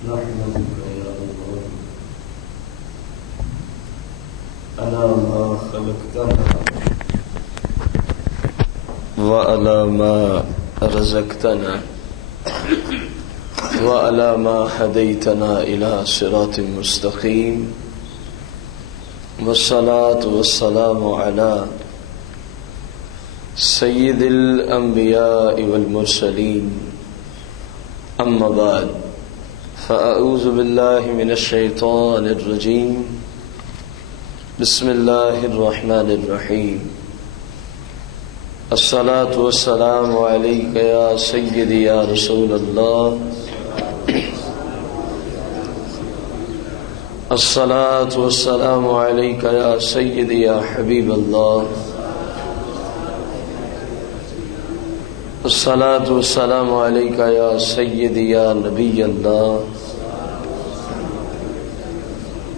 نحمدك يا الله على ما خلقتنا وعلى ما رزقتنا وعلى ما هديتنا إلى صراط مستقيم والصلاة والسلام على سيد الأنبياء والمرسلين أما بعد فأعوذ بالله من الشيطان الرجيم بسم الله الرحمن الرحيم الصلاة والسلام عليك يا سيدي يا رسول الله الصلاة والسلام عليك يا سيدي يا حبيب الله الصلاة والسلام عليك يا سيدي يا نبي الله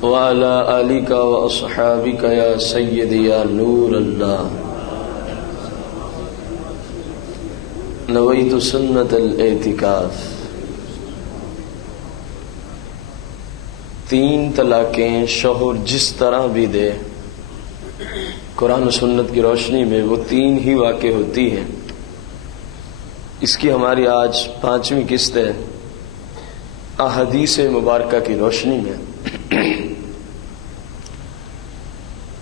وعلى آلك وأصحابك يا سيدي يا نور الله نويت سنة الاعتکاف. 3 طلاقیں شوہر جس طرح بھی دے قرآن و سنت کی روشنی میں وہ 3 ہی واقع ہوتی ہیں. اس کی ہماری آج 5ویں قسط ہے احادیث مبارکہ کی روشنی میں.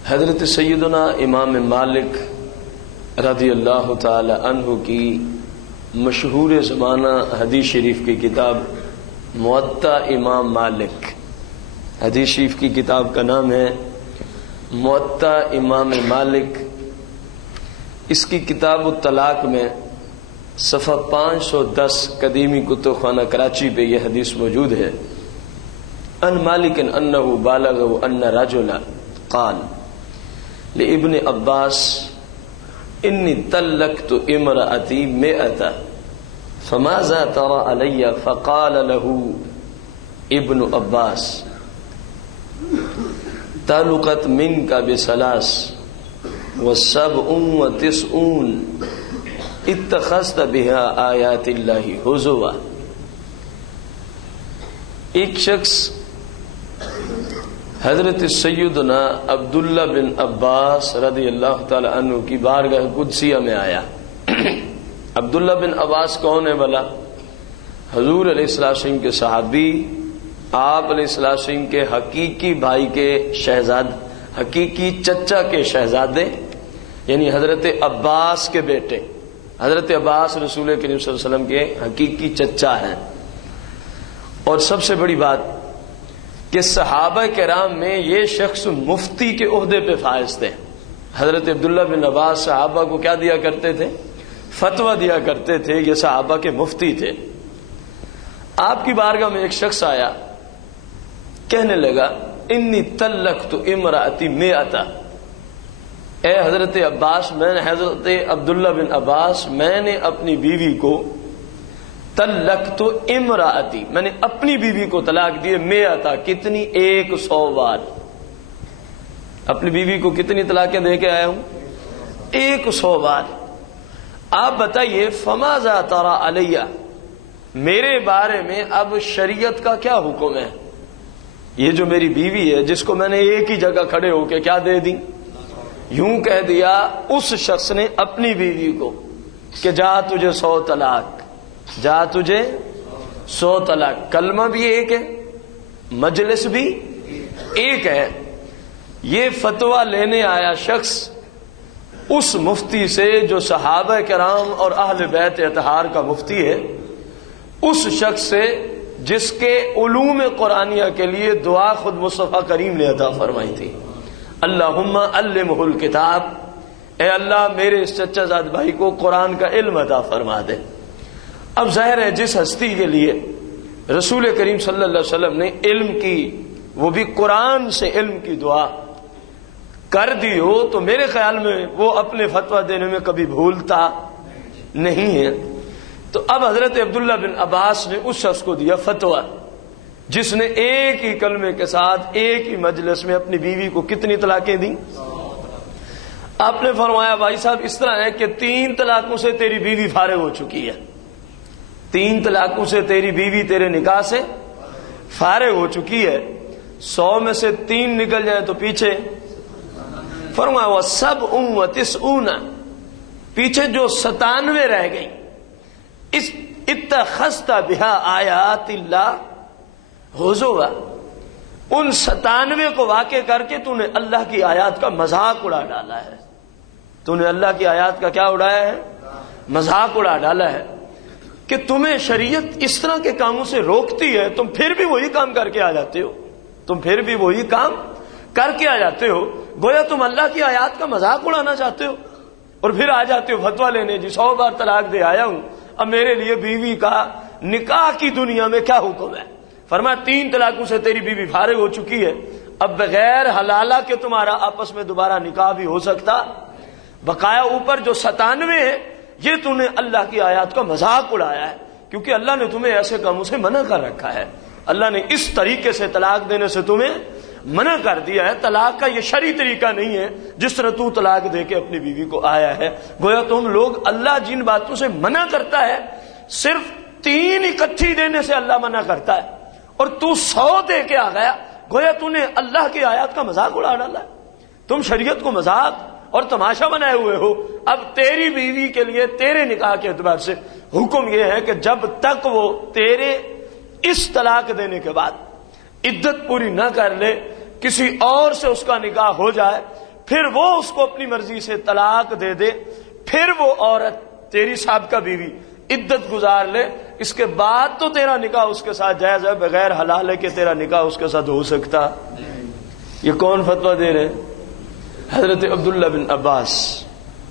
حضرت سیدنا امام مالک رضی اللہ تعالی عنہ کی مشہور زمانہ حدیث شریف کی کتاب موطا امام مالک. حدیث شریف کی کتاب کا نام ہے موطا امام مالک. اس کی کتاب الطلاق میں صفحہ 510 قدیمی کتب خانہ کراچی پہ یہ حدیث موجود ہے. ان مالک انہ بالغ ان رجلا قال لابن عباس انی طلقت امرأتی 100 فماذا ترى علی فقال له ابن عباس تعلقت منك ب3 و97 اتخذت بها آیات اللہ حضوا. ایک شخص حضرت سیدنا عبداللہ بن عباس رضی اللہ تعالی عنہ کی بارگاہ قدسیہ میں آیا. عبداللہ بن عباس کون ہے بھلا؟ حضور علیہ السلام کے صحابی، آپ علیہ السلام کے حقیقی بھائی کے شہزاد، حقیقی چچا کے شہزادے، یعنی حضرت عباس کے بیٹے. حضرت عباس رسول کریم صلی اللہ علیہ وسلم کے حقیقی چچا ہیں. اور سب سے بڑی بات کہ صحابہ کرام میں یہ شخص مفتی کے عہدے پہ فائز تھے. حضرت عبداللہ بن عباس صحابہ کو کیا دیا کرتے تھے؟ فتویٰ دیا کرتے تھے. یہ صحابہ کے مفتی تھے. آپ کی بارگاہ میں ایک شخص آیا، کہنے لگا انی طلقت امرأتی 100. اے حضرت عباس، میں نے حضرت عبداللہ بن عباس، میں نے اپنی بیوی کو طلقت امرأتی، میں نے اپنی بیوی کو طلاق دیے 100. کتنی؟ 100 بار. اپنی بیوی کو کتنی طلاقیں دے کے آیا ہوں؟ 100 بار. آپ بتائیے فماذا ترى علی، میرے بارے میں اب شریعت کا کیا حکم ہے؟ یہ جو میری بیوی ہے جس کو میں نے ایک ہی جگہ کھڑے ہو کے کیا دے دی؟ یوں کہہ دیا اس شخص نے اپنی بیوی کو کہ جا تجھے 100 طلاق، جا تجھے 100 طلاق. کلمہ بھی ایک ہے، مجلس بھی ایک ہے. یہ فتویٰ لینے آیا شخص اس مفتی سے جو صحابہ کرام اور اہل بیت اطہار کا مفتی ہے، اس شخص سے جس کے علوم قرآنیہ کے لیے دعا خود مصطفیٰ کریم نے عطا فرمائی تھی، اللہم علمہ الکتاب، اے اللہ میرے اس چچا زاد بھائی کو قرآن کا علم عطا فرما دے. اب ظاہر ہے جس ہستی کے لیے رسول کریم صلی اللہ علیہ وسلم نے علم کی، وہ بھی قرآن سے علم کی دعا کر دی ہو، تو میرے خیال میں وہ اپنے فتویٰ دینے میں کبھی بھولتا نہیں ہے. تو اب حضرت عبداللہ بن عباس نے اس شخص کو دیا فتویٰ جس نے ایک ہی کلمے کے ساتھ ایک ہی مجلس میں اپنی بیوی کو کتنی طلاقیں دیں؟ آپ نے فرمایا بھائی صاحب اس طرح ہے کہ 3 طلاقوں سے تیری بیوی فارغ ہو چکی ہے. 3 طلاقوں سے تیری بیوی تیرے نکاح سے فارغ ہو چکی ہے، 100 میں سے 3 نکل جائیں تو پیچھے فرمایا وَسَبْعٌ وَتِسْعُونَ، پیچھے جو 97 رہ گئی، اس اتخذت بها آیات اللہ ہزوا، ان 97 کو واقع کر کے تو نے اللہ کی آیات کا مذاق اڑا ڈالا ہے، تو نے اللہ کی آیات کا کیا اڑایا ہے؟ مذاق اڑا ڈالا ہے کہ تمہیں شریعت اس طرح کے کاموں سے روکتی ہے، تم پھر بھی وہی کام کر کے آ جاتے ہو، تم پھر بھی وہی کام کر کے آ جاتے ہو، گویا تم اللہ کی آیات کا مذاق اڑانا چاہتے ہو، اور پھر آ جاتے ہو فتویٰ لینے، جی 100 بار طلاق دے آیا ہوں، اب میرے لیے بیوی کا نکاح کی دنیا میں کیا حکم ہے؟ فرمایا 3 طلاقوں سے تیری بیوی فارغ ہو چکی ہے، اب بغیر حلالہ کے تمہارا آپس میں دوبارہ نکاح بھی ہو سکتا، بقایا اوپر جو 97 ہے یہ تم نے اللہ کی آیات کا مذاق اڑایا ہے، کیونکہ اللہ نے تمہیں ایسے کاموں سے منع کر رکھا ہے، اللہ نے اس طریقے سے طلاق دینے سے تمہیں منع کر دیا ہے، طلاق کا یہ شرعی طریقہ نہیں ہے جس طرح تو طلاق دے کے اپنی بیوی کو آیا ہے، گویا تم لوگ اللہ جن باتوں سے منع کرتا ہے صرف 3 اکٹھی دینے سے اللہ منع کرتا ہے، اور تو 100 دے کے آ گیا، گویا تو نے اللہ کی آیات کا مذاق اڑا ڈالا ہے، تم شریعت کو مذاق اور تماشا بنائے ہوئے ہو۔ اب تیری بیوی کے لیے تیرے نکاح کے اعتبار سے حکم یہ ہے کہ جب تک وہ تیرے اس طلاق دینے کے بعد عدت پوری نہ کر لے، کسی اور سے اس کا نکاح ہو جائے، پھر وہ اس کو اپنی مرضی سے طلاق دے دے، پھر وہ عورت تیری سابقہ بیوی عدت گزار لے، اس کے بعد تو تیرا نکاح اس کے ساتھ جائز ہے، بغیر حلال ہے کہ تیرا نکاح اس کے ساتھ ہو سکتا۔ یہ کون فتویٰ دے رہے ہیں؟ حضرت عبداللہ بن عباس۔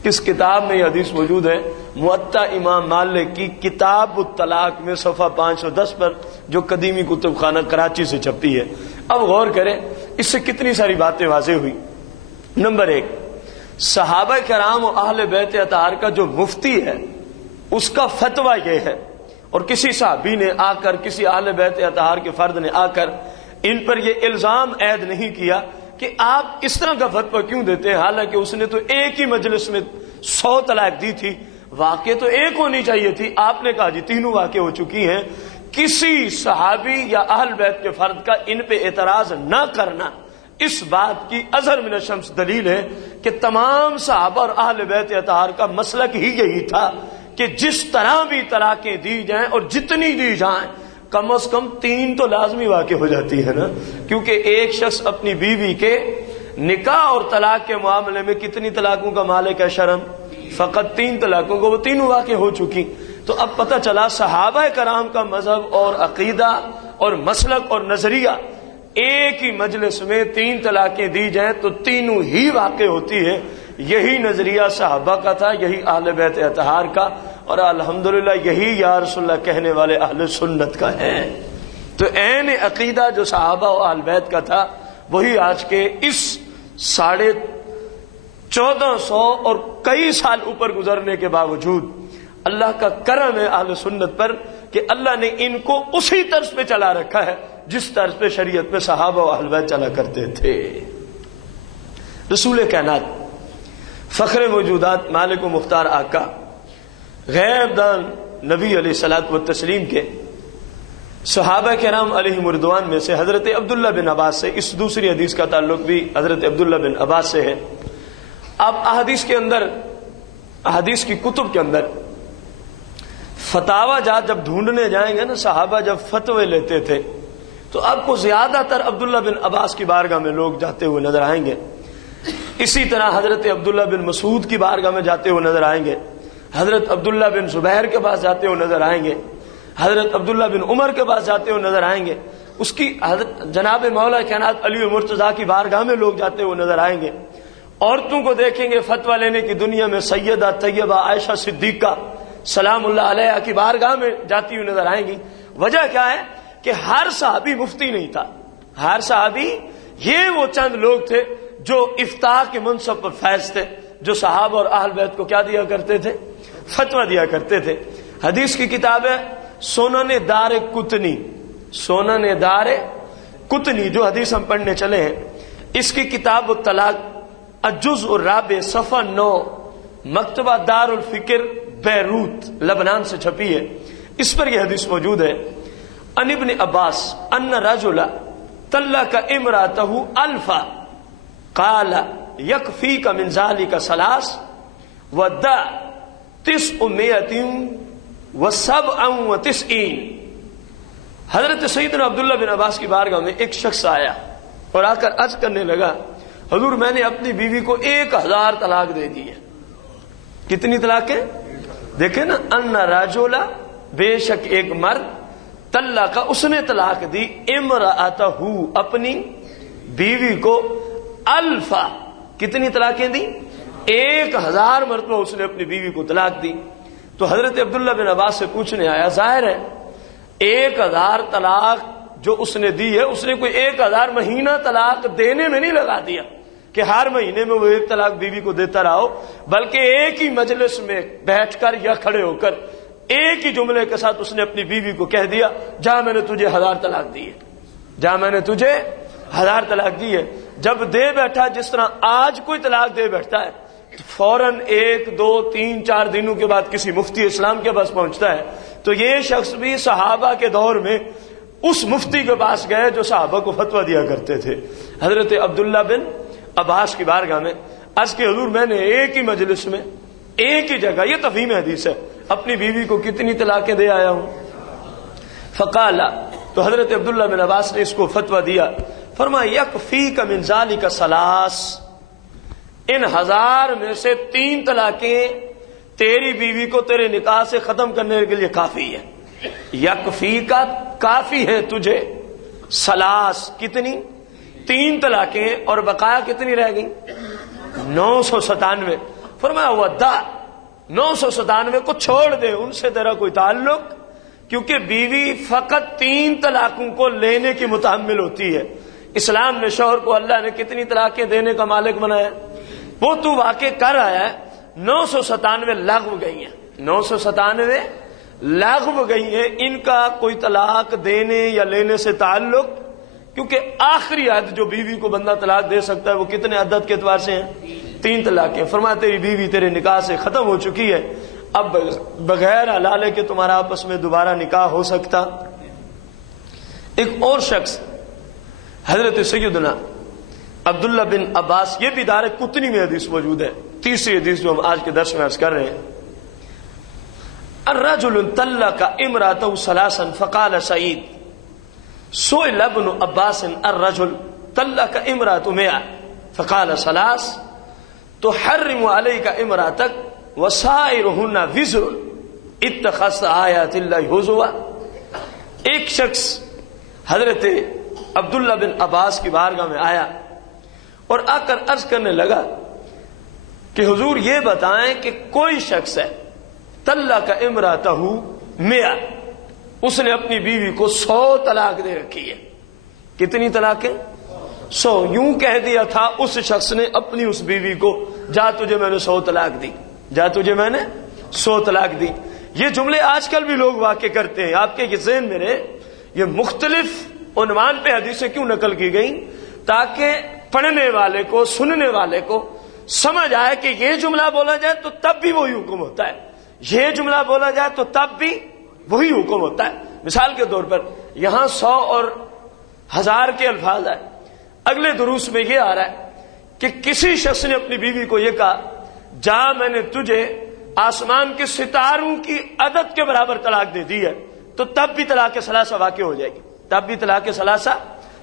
کس کتاب میں یہ حدیث موجود ہے؟ موطا امام مالک کی کتاب الطلاق میں صفحہ 510 پر، جو قدیمی کتب خانہ کراچی سے چھپی ہے۔ اب غور کریں اس سے کتنی ساری باتیں واضح ہوئی۔ نمبر 1، صحابہ کرام و اہل بیت اطہار کا جو مفتی ہے اس کا فتویٰ یہ ہے، اور کسی صحابی نے آ کر، کسی اہل بیت اطہار کے فرد نے آ کر ان پر یہ الزام عائد نہیں کیا کہ آپ اس طرح کا فتویٰ کیوں دیتے ہیں، حالانکہ اس نے تو ایک ہی مجلس میں 100 طلاق دی تھی، واقع تو ایک ہونی چاہیے تھی، آپ نے کہا جی 3 واقع ہو چکی ہیں۔ کسی صحابی یا اہل بیت کے فرد کا ان پہ اعتراض نہ کرنا اس بات کی اظہر من الشمس دلیل ہے کہ تمام صحابہ اور اہل بیت اطہار کا مسلک ہی یہی تھا کہ جس طرح بھی طلاقیں دی جائیں اور جتنی دی جائیں، کم از کم 3 تو لازمی واقع ہو جاتی ہے نا، کیونکہ ایک شخص اپنی بیوی کے نکاح اور طلاق کے معاملے میں کتنی طلاقوں کا مالک ہے شرم؟ فقط 3 طلاقوں کو، وہ 3 واقع ہو چکی۔ تو اب پتہ چلا صحابہ کرام کا مذہب اور عقیدہ اور مسلک اور نظریہ، ایک ہی مجلس میں 3 طلاقیں دی جائیں تو 3 ہی واقع ہوتی ہے۔ یہی نظریہ صحابہ کا تھا، یہی اہل بیت اطہار کا، اور الحمدللہ یہی یا رسول اللہ کہنے والے اہل سنت کا ہے۔ تو عین عقیدہ جو صحابہ و اہل بیت کا تھا وہی آج کے اس 1450 اور کئی سال اوپر گزرنے کے باوجود اللہ کا کرم ہے اہل سنت پر کہ اللہ نے ان کو اسی طرز پہ چلا رکھا ہے جس طرز پہ شریعت میں صحابہ و اہل بیت چلا کرتے تھے۔ رسول کائنات، فخر موجودات، مالک و مختار آقا، غیب دان نبی علیہ الصلوۃ والتسلیم کے صحابہ کرام علیہم رضوان میں سے حضرت عبداللہ بن عباس سے، اس دوسری حدیث کا تعلق بھی حضرت عبداللہ بن عباس سے ہے۔ اب احادیث کے اندر، احادیث کی کتب کے اندر فتاوی جات جب ڈھونڈنے جائیں گے نا، صحابہ جب فتوے لیتے تھے تو آپ کو زیادہ تر عبداللہ بن عباس کی بارگاہ میں لوگ جاتے ہوئے نظر آئیں گے، اسی طرح حضرت عبداللہ بن مسعود کی بارگاہ میں جاتے ہوئے نظر آئیں گے، حضرت عبداللہ بن زبیر کے پاس جاتے ہوئے نظر آئیں گے، حضرت عبداللہ بن عمر کے پاس جاتے ہوئے نظر آئیں گے، اس کی جناب مولا کائنات علی مرتضیٰ کی بارگاہ میں لوگ جاتے ہوئے نظر آئیں گے۔ عورتوں کو دیکھیں گے فتویٰ لینے کی دنیا میں سیدہ طیبہ عائشہ صدیقہ سلام اللہ علیہ کی بارگاہ میں جاتی ہوئی نظر آئیں گی۔ وجہ کیا ہے کہ ہر صحابی مفتی نہیں تھا، ہر صحابی یہ وہ چند لوگ تھے جو افتاء کے منصب پر فیض تھے، جو صحابہ اور اہل بیت کو کیا دیا کرتے تھے؟ فتویٰ دیا کرتے تھے۔ حدیث کی کتاب ہے سنن دار قطنی، سنن دار قطنی جو حدیث ہم پڑھنے چلے ہیں، اس کی کتاب الطلاق الجزء الرابع صفحہ 9 مکتبہ دار الفکر بیروت لبنان سے چھپی ہے، اس پر یہ حدیث موجود ہے۔ ان ابن عباس ان رجلا طلق امرأته الفا قال يكفيك من ذلك ثلاث ودع 997. حضرت سیدنا عبداللہ بن عباس کی بارگاہ میں ایک شخص آیا اور آ کر عرض کرنے لگا حضور میں نے اپنی بیوی کو 1000 طلاق دے دی ہے. کتنی طلاقیں دیکھیں نا. ان رجلا بے شک ایک مرد طلق اس نے طلاق دی امرأتہ اپنی بیوی کو الفا کتنی طلاقیں دی 1000 مرتبہ اس نے اپنی بیوی کو طلاق دی. تو حضرت عبداللہ بن عباس سے پوچھنے آیا ظاہر ہے 1000 طلاق جو اس نے دی ہے اس نے کوئی 1000 مہینہ طلاق دینے میں نہیں لگا دیا کہ ہر مہینے میں وہ 1 طلاق بیوی کو دیتا رہا ہو، بلکہ ایک ہی مجلس میں بیٹھ کر یا کھڑے ہو کر ایک ہی جملے کے ساتھ اس نے اپنی بیوی کو کہہ دیا جا میں نے تجھے 1000 طلاق دی ہے، جا میں نے تجھے 1000 طلاق دی ہے. جب دے بیٹھا جس طرح آج کوئی طلاق دے بیٹھتا ہے تو فوراً 1 2 3 4 دنوں کے بعد کسی مفتی اسلام کے پاس پہنچتا ہے. تو یہ شخص بھی صحابہ کے دور میں اس مفتی کے پاس گئے جو صحابہ کو فتویٰ دیا کرتے تھے. حضرت عبداللہ بن عباس کی بارگاہ میں عرض کہ حضور میں نے ایک ہی مجلس میں ایک ہی جگہ، یہ تفہیم حدیث ہے، اپنی بیوی کو کتنی طلاقیں دے آیا ہوں. فقال تو حضرت عبداللہ بن عباس نے اس کو فتویٰ دیا، فرمایا یکفیک من ذالک ثلاث، ان 1000 میں سے 3 طلاقیں تیری بیوی کو تیرے نکاح سے ختم کرنے کے لیے کافی ہے. یکفیک کافی ہے تجھے، ثلاث کتنی 3 طلاقیں اور بقایا کتنی رہ گئی 997. فرمایا ودع 997 کو چھوڑ دے، ان سے تیرا کوئی تعلق، کیونکہ بیوی فقط 3 طلاقوں کو لینے کی متحمل ہوتی ہے. اسلام نے شوہر کو اللہ نے کتنی طلاقیں دینے کا مالک بنایا، وہ تو واقع کر آیا ہے. 997 لغو گئی ہیں، 997 لغو گئی ہیں، ان کا کوئی طلاق دینے یا لینے سے تعلق، کیونکہ آخری عدد جو بیوی کو بندہ طلاق دے سکتا ہے وہ کتنے عدد کے اعتبار سے ہیں 3 طلاقیں. فرمایا تیری بیوی تیرے نکاح سے ختم ہو چکی ہے، اب بغیر حلالے کے تمہارا آپس میں دوبارہ نکاح ہو سکتا. ایک اور شخص حضرت سیدنا عبداللہ بن عباس، یہ بھی دار قطنی میں حدیث موجود ہے، تیسری حدیث جو ہم آج کے درس میں عرض کر رہے ہیں. الرجل طلق امرأته ثلاثا فقال سعید سئل ابن عباس الرجل طلق امرأته 100 فقال ثلاث تحرم عليك امرأتك وسائرهن وزر اتخذت آیات اللہ ہزوا. ایک شخص حضرت عبداللہ بن عباس کی بارگاہ میں آیا اور آ کر عرض کرنے لگا کہ حضور یہ بتائیں کہ کوئی شخص ہے طلق امرأتہ 100، اس نے اپنی بیوی کو 100 طلاق دے رکھی ہے. کتنی طلاقیں 100. یوں کہہ دیا تھا اس شخص نے اپنی اس بیوی کو جا تجھے میں نے 100 طلاق دی، جا تجھے میں نے 100 طلاق دی. یہ جملے آج کل بھی لوگ واقع کرتے ہیں. آپ کے ذہن میں رہے یہ مختلف عنوان پہ حدیثیں کیوں نقل کی گئیں، تاکہ پڑھنے والے کو سننے والے کو سمجھ آئے کہ یہ جملہ بولا جائے تو تب بھی وہی حکم ہوتا ہے، یہ جملہ بولا جائے تو تب بھی وہی حکم ہوتا ہے. مثال کے طور پر یہاں 100 اور 1000 کے الفاظ آئے، اگلے دروس میں یہ آ رہا ہے کہ کسی شخص نے اپنی بیوی کو یہ کہا جا میں نے تجھے آسمان کے ستاروں کی عدد کے برابر طلاق دے دی ہے، تو تب بھی طلاق ثلاثہ واقع ہو جائے گی، تب بھی طلاق ثلاثہ.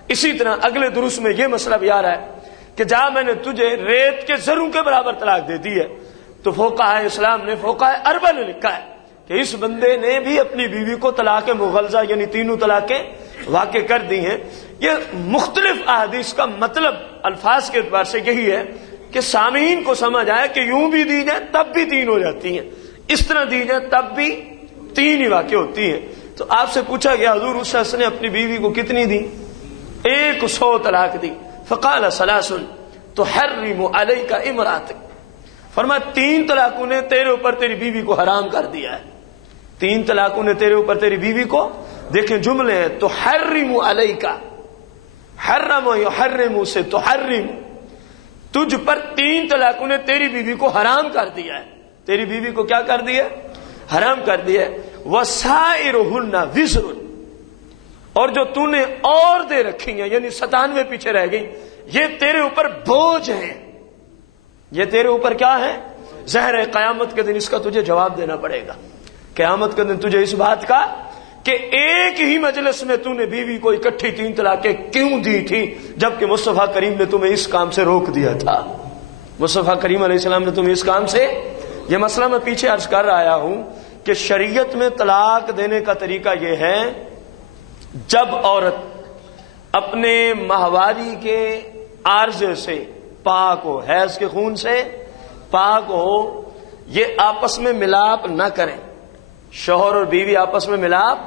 اسی طرح اگلے دروس میں یہ مسئلہ بھی آ رہا ہے کہ جا میں نے تجھے ریت کے ذروں کے برابر طلاق دے دی ہے، تو فقہاء اسلام نے، فقہاء اربعہ نے لکھا ہے کہ اس بندے نے بھی اپنی بیوی کو طلاق مغلظہ یعنی 3 طلاقیں واقع کر دی ہیں. یہ مختلف احادیث کا مطلب الفاظ کے اعتبار سے یہی ہے کہ سامعین کو سمجھ آئے کہ یوں بھی دی جائے تب بھی 3 ہو جاتی ہیں، اس طرح دی جائے تب بھی 3 ہی واقع ہوتی ہیں. تو آپ سے پوچھا گیا حضور اس شخص نے اپنی بیوی کو کتنی دی؟ 100 طلاق دی. فقال ثلاث تحرم علیک امرأتک، فرمایا 3 طلاقوں نے تیرے اوپر تیری بیوی کو حرام کر دیا ہے. 3 طلاقوں نے تیرے اوپر تیری بیوی کو، دیکھیں جملے ہیں تحرم علیک، حرم یحرم سے تحرم، تجھ پر 3 طلاقوں نے تیری بیوی کو حرام کر دیا ہے. تیری بیوی کو کیا کر دیا؟ حرام کر دیا ہے. وسائرہن وزر، اور جو تو نے اور دے رکھی ہیں یعنی 97 پیچھے رہ گئی، یہ تیرے اوپر بوجھ ہیں، یہ تیرے اوپر کیا ہے؟ زہر ہے۔ قیامت کے دن اس کا تجھے جواب دینا پڑے گا۔ قیامت کے دن تجھے اس بات کا کہ ایک ہی مجلس میں تو نے بیوی کو اکٹھی 3 طلاقیں کیوں دی تھی، جبکہ مصطفیٰ کریم نے تمہیں اس کام سے روک دیا تھا۔ مصطفیٰ کریم علیہ السلام نے تمہیں اس کام سے، یہ مسئلہ میں پیچھے عرض کر آیا ہوں کہ شریعت میں طلاق دینے کا طریقہ یہ ہے، جب عورت اپنے ماہواری کے عارضے سے پاک ہو، حیض کے خون سے پاک ہو، یہ آپس میں ملاپ نہ کریں، شوہر اور بیوی آپس میں ملاپ،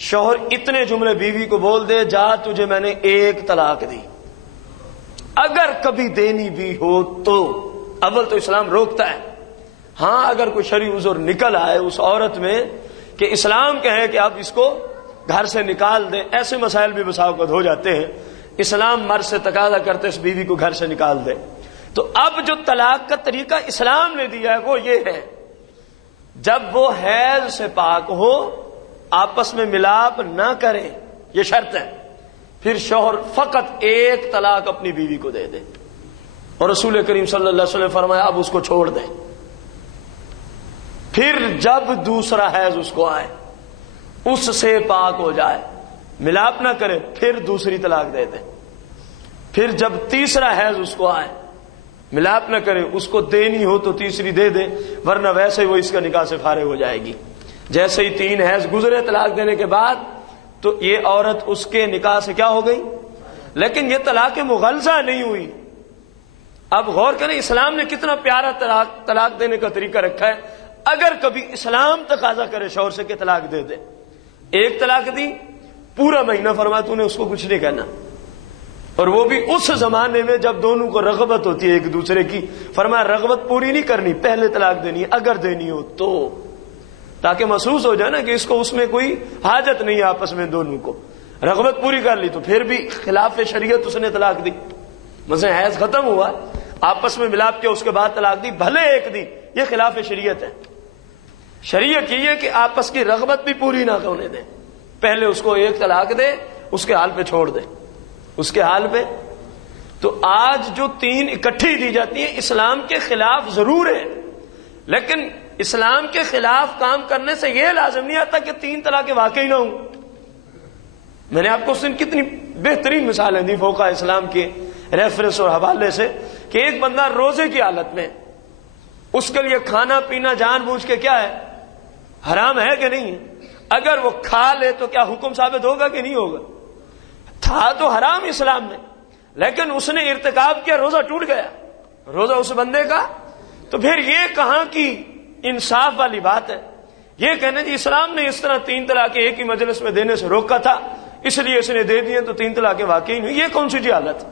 شوہر اتنے جملے بیوی کو بول دے، جا تجھے میں نے 1 طلاق دی، اگر کبھی دینی بھی ہو تو اول تو اسلام روکتا ہے۔ ہاں اگر کوئی شرعی عذر نکل آئے اس عورت میں کہ اسلام کہے کہ آپ اس کو گھر سے نکال دیں، ایسے مسائل بھی بسا اوقات ہو جاتے ہیں، اسلام مرد سے تقاضا کرتے اس بیوی کو گھر سے نکال دے، تو اب جو طلاق کا طریقہ اسلام نے دیا ہے وہ یہ ہے، جب وہ حیض سے پاک ہو آپس میں ملاپ نہ کریں، یہ شرط ہے، پھر شوہر فقط 1 طلاق اپنی بیوی کو دے دے، اور رسول کریم صلی اللہ علیہ وسلم فرمایا اب اس کو چھوڑ دیں، پھر جب دوسرا حیض اس کو آئے اس سے پاک ہو جائے، ملاپ نہ کرے، پھر دوسری طلاق دے دیں، پھر جب تیسرا حیض اس کو آئے ملاپ نہ کرے، اس کو دینی ہو تو تیسری دے دے، ورنہ ویسے وہ اس کا نکاح سے فارغ ہو جائے گی۔ جیسے ہی 3 حیض گزرے طلاق دینے کے بعد تو یہ عورت اس کے نکاح سے کیا ہو گئی، لیکن یہ طلاق مغلظہ نہیں ہوئی۔ اب غور کریں اسلام نے کتنا پیارا طلاق دینے کا طریقہ رکھا ہے، اگر کبھی اسلام تقاضا کرے شوہر سے کہ طلاق دے دے، 1 طلاق دی، پورا مہینہ فرمایا تو نے اس کو کچھ نہیں کہنا، اور وہ بھی اس زمانے میں جب دونوں کو رغبت ہوتی ہے ایک دوسرے کی، فرمایا رغبت پوری نہیں کرنی، پہلے طلاق دینی ہے اگر دینی ہو تو، تاکہ محسوس ہو جائے نا کہ اس کو اس میں کوئی حاجت نہیں ہے، آپس میں دونوں کو رغبت پوری کر لی تو پھر بھی خلاف شریعت اس نے طلاق دی، مثلا حیض ختم ہوا آپس میں ملاپ کیا اس کے بعد طلاق دی، بھلے 1 دی، یہ خلاف شریعت ہے۔ شریعت یہ ہے کہ آپس کی رغبت بھی پوری نہ ہونے دیں، پہلے اس کو 1 طلاق دے، اس کے حال پہ چھوڑ دے، اس کے حال پہ۔ تو آج جو 3 اکٹھی دی جاتی ہیں اسلام کے خلاف ضرور ہے، لیکن اسلام کے خلاف کام کرنے سے یہ لازم نہیں آتا کہ 3 طلاقیں واقعی نہ ہوں۔ میں نے آپ کو اس دن کتنی بہترین مثالیں دی فوقا اسلام کے ریفرنس اور حوالے سے، کہ ایک بندہ روزے کی حالت میں، اس کے لیے کھانا پینا جان بوجھ کے کیا ہے، حرام ہے کہ نہیں ہے، اگر وہ کھا لے تو کیا حکم ثابت ہوگا کہ نہیں ہوگا؟ تھا تو حرام اسلام میں، لیکن اس نے ارتکاب کیا، روزہ ٹوٹ گیا، روزہ اس بندے کا، تو پھر یہ کہاں کی انصاف والی بات ہے؟ یہ کہنا جی اسلام نے اس طرح 3 طلاقیں ایک ہی مجلس میں دینے سے روکا تھا اس لیے اس نے دے دیے تو 3 طلاقیں واقعی نہیں، یہ کون سی جی حالت؟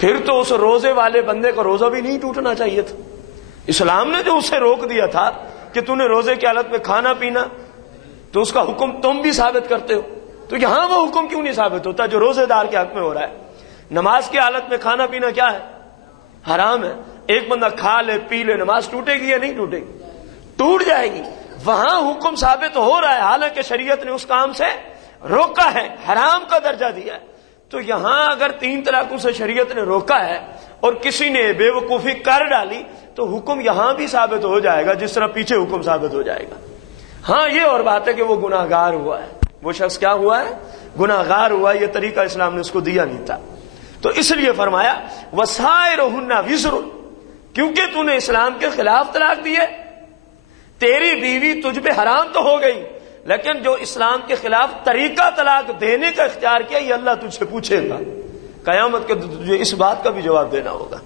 پھر تو اس روزے والے بندے کا روزہ بھی نہیں ٹوٹنا چاہیے تھا۔ اسلام نے جو اسے روک دیا تھا کہ تو نے روزے کی حالت میں کھانا پینا، تو اس کا حکم تم بھی ثابت کرتے ہو، تو یہاں وہ حکم کیوں نہیں ثابت ہوتا جو روزے دار کے حق میں ہو رہا ہے؟ نماز کی حالت میں کھانا پینا کیا ہے؟ حرام ہے۔ ایک بندہ کھا لے پی لے، نماز ٹوٹے گی یا نہیں ٹوٹے گی؟ ٹوٹ جائے گی۔ وہاں حکم ثابت ہو رہا ہے، حالانکہ شریعت نے اس کام سے روکا ہے، حرام کا درجہ دیا ہے۔ تو یہاں اگر 3 طلاقوں سے شریعت نے روکا ہے اور کسی نے بے وقوفی کر ڈالی تو حکم یہاں بھی ثابت ہو جائے گا جس طرح پیچھے حکم ثابت ہو جائے گا۔ ہاں یہ اور بات ہے کہ وہ گناہ گار ہوا ہے، وہ شخص کیا ہوا ہے؟ گناہ گار ہوا، یہ طریقہ اسلام نے اس کو دیا نہیں تھا۔ تو اس لیے فرمایا وَسَائِرُهُنَّ وِزْرٌ، کیونکہ تو نے اسلام کے خلاف طلاق دی ہے، تیری بیوی تجھ پہ حرام تو ہو گئی، لیکن جو اسلام کے خلاف طریقہ طلاق دینے کا اختیار کیا یہ اللہ تجھ سے پوچھے گا، قیامت کے تجھے اس بات کا بھی جواب دینا ہوگا۔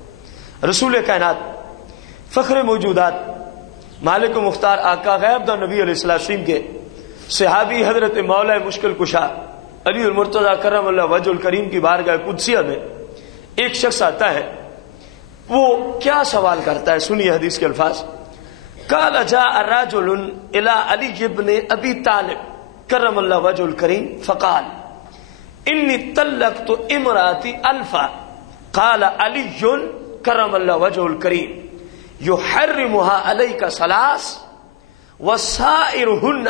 رسول کائنات، فخر موجودات، مالک و مختار، آقا غیب دا نبی علیہ السلام کے صحابی حضرت مولا مشکل کشا علی المرتضی کرم اللہ وجہ الکریم کی بارگاہ قدسیہ میں ایک شخص آتا ہے، وہ کیا سوال کرتا ہے، سنیے حدیث کے الفاظ۔ قال جاء رجل الى علي بن ابي طالب کرم اللہ وجہ الکریم فقال انی طلقت امراتي الفا، قال علي کرم اللہ وجہ الکریم يحرمها عليك 3 وسائرهن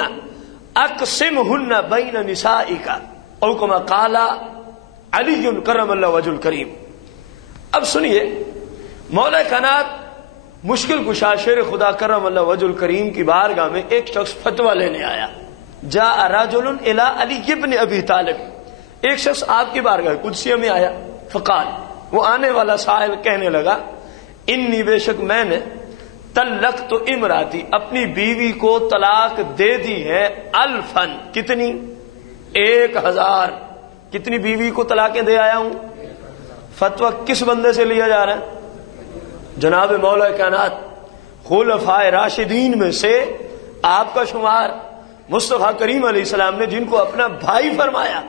اقسمہن بین نسائک او کما قال علی کرم اللہ وجہ الکریم۔ اب سنیے، مولا کائنات مشکل کشا شیر خدا کرم اللہ وجہ الکریم کی بارگاہ میں ایک شخص فتویٰ لینے آیا۔ جاء رجل الی علی بن ابی طالب، ایک شخص آپ کی بارگاہ قدسیہ میں آیا۔ فقال، وہ آنے والا سائل کہنے لگا، انی بے شک میں نے طلقت امراتی، اپنی بیوی کو طلاق دے دی ہے، الفن، کتنی؟ 1000۔ کتنی بیوی کو طلاقیں دے آیا ہوں؟ فتویٰ کس بندے سے لیا جا رہا ہے؟ جناب مولا کائنات خلفائے راشدین میں سے آپ کا شمار، مصطفیٰ کریم علیہ السلام نے جن کو اپنا بھائی فرمایا،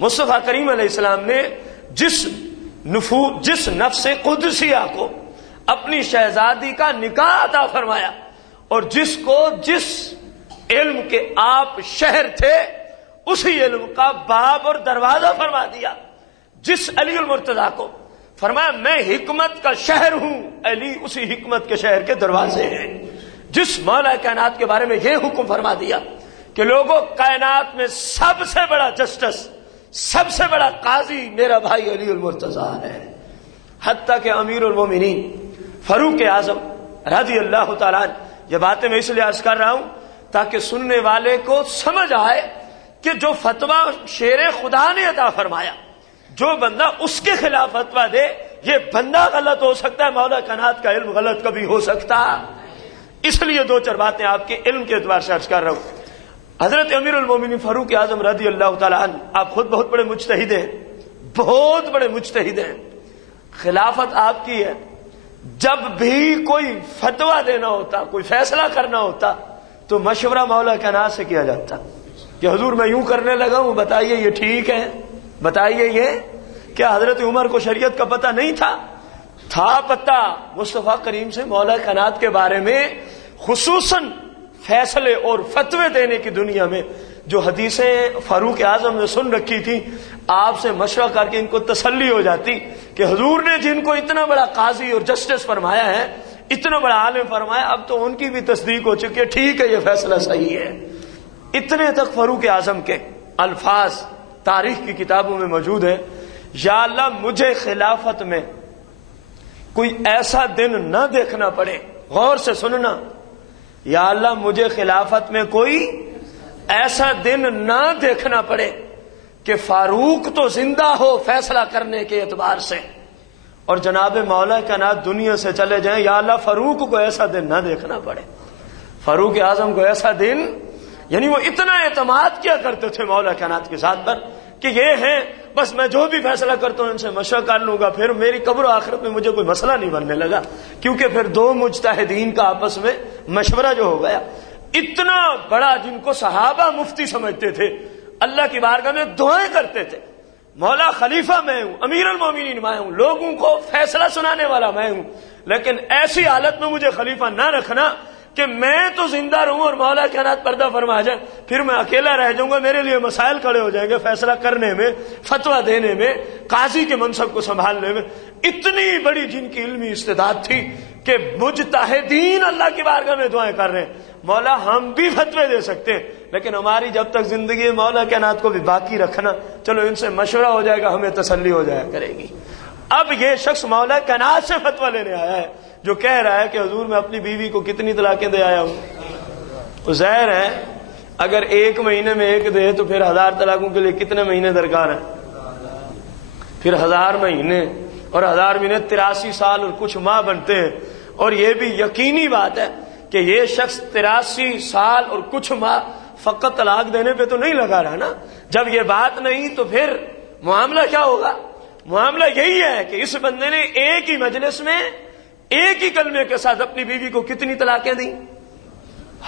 مصطفیٰ کریم علیہ السلام نے جس نفس قدسیہ کو اپنی شہزادی کا نکاح عطا فرمایا، اور جس کو جس علم کے آپ شہر تھے اسی علم کا باب اور دروازہ فرما دیا، جس علی المرتضیٰ کو فرمایا میں حکمت کا شہر ہوں، علی اسی حکمت کے شہر کے دروازے ہیں، جس مولا کائنات کے بارے میں یہ حکم فرما دیا کہ لوگوں کائنات میں سب سے بڑا جسٹس، سب سے بڑا قاضی میرا بھائی علی المرتضیٰ ہے۔ حتیٰ کہ امیر المومنین فاروق اعظم رضی اللہ تعالیٰ عنہ، یہ باتیں میں اس لیے عرض کر رہا ہوں تاکہ سننے والے کو سمجھ آئے کہ جو فتویٰ شیر خدا نے عطا فرمایا، جو بندہ اس کے خلاف فتویٰ دے، یہ بندہ غلط ہو سکتا ہے، مولا کائنات کا علم غلط کبھی ہو سکتا۔ اس لیے 2-4 باتیں آپ کے علم کے اعتبار سے عرض کر رہا ہوں۔ حضرت امیر المومنین فاروق اعظم رضی اللہ تعالیٰ عنہ، آپ خود بہت بڑے مجتہد ہیں، بہت بڑے مجتہد ہیں، خلافت آپ کی ہے۔ جب بھی کوئی فتویٰ دینا ہوتا، کوئی فیصلہ کرنا ہوتا تو مشورہ مولا کائنات سے کیا جاتا کہ حضور میں یوں کرنے لگا ہوں، بتائیے یہ ٹھیک ہے؟ بتائیے یہ کیا حضرت عمر کو شریعت کا پتہ نہیں تھا؟ تھا پتہ، مصطفیٰ کریم سے مولا کائنات کے بارے میں خصوصاً فیصلے اور فتوے دینے کی دنیا میں جو حدیثیں فاروق اعظم نے سن رکھی تھی، آپ سے مشورہ کر کے ان کو تسلی ہو جاتی کہ حضور نے جن کو اتنا بڑا قاضی اور جسٹس فرمایا ہے، اتنا بڑا عالم فرمایا، اب تو ان کی بھی تصدیق ہو چکی ہے، ٹھیک ہے یہ فیصلہ صحیح ہے۔ اتنے تک فاروق اعظم کے الفاظ تاریخ کی کتابوں میں موجود ہیں، یا اللہ مجھے خلافت میں کوئی ایسا دن نہ دیکھنا پڑے، غور سے سننا، یا اللہ مجھے خلافت میں کوئی ایسا دن نہ دیکھنا پڑے کہ فاروق تو زندہ ہو فیصلہ کرنے کے اعتبار سے، اور جناب مولا کائنات دنیا سے چلے جائیں، یا اللہ فاروق کو ایسا دن نہ دیکھنا پڑے، فاروق اعظم کو ایسا دن، یعنی وہ اتنا اعتماد کیا کرتے تھے مولا کائنات کے ذات پر کہ یہ ہیں بس میں جو بھی فیصلہ کرتا ہوں ان سے مشورہ کر لوں گا، پھر میری قبر و آخرت میں مجھے کوئی مسئلہ نہیں بننے لگا، کیونکہ پھر 2 مجتہدین کا آپس میں مشورہ جو ہو گیا۔ اتنا بڑا جن کو صحابہ مفتی سمجھتے تھے، اللہ کی بارگاہ میں دعائیں کرتے تھے، مولا خلیفہ میں ہوں، امیر المومنین میں ہوں، لوگوں کو فیصلہ سنانے والا میں ہوں، لیکن ایسی حالت میں مجھے خلیفہ نہ رکھنا کہ میں تو زندہ رہوں اور مولا کائنات پردہ فرما جائے، پھر میں اکیلا رہ جاؤں گا، میرے لیے مسائل کھڑے ہو جائیں گے فیصلہ کرنے میں، فتویٰ دینے میں، قاضی کے منصب کو سنبھالنے میں۔ اتنی بڑی جن کی علمی استعداد تھی کہ مجتہدین اللہ کی بارگاہ میں دعائیں کر رہے ہیں، مولا ہم بھی فتوے دے سکتے ہیں، لیکن ہماری جب تک زندگی مولا کائنات کو بھی باقی رکھنا، چلو ان سے مشورہ ہو جائے گا، ہمیں تسلی ہو جایا کرے گی۔ اب یہ شخص مولا کائنات سے فتویٰ لینے آیا ہے جو کہہ رہا ہے کہ حضور میں اپنی بیوی کو کتنی طلاقیں دے آیا ہوں۔ ظاہر ہے اگر 1 مہینے میں 1 دے تو پھر 1000 طلاقوں کے لیے کتنے مہینے درکار ہیں؟ پھر 1000 مہینے اور 1000 مہینے 83 سال اور کچھ ماہ بنتے ہیں، اور یہ بھی یقینی بات ہے کہ یہ شخص 83 سال اور کچھ ماہ فقط طلاق دینے پہ تو نہیں لگا رہا نا۔ جب یہ بات نہیں تو پھر معاملہ کیا ہوگا؟ معاملہ یہی ہے کہ اس بندے نے ایک ہی مجلس میں ایک ہی کلمے کے ساتھ اپنی بیوی کو کتنی طلاقیں دیں؟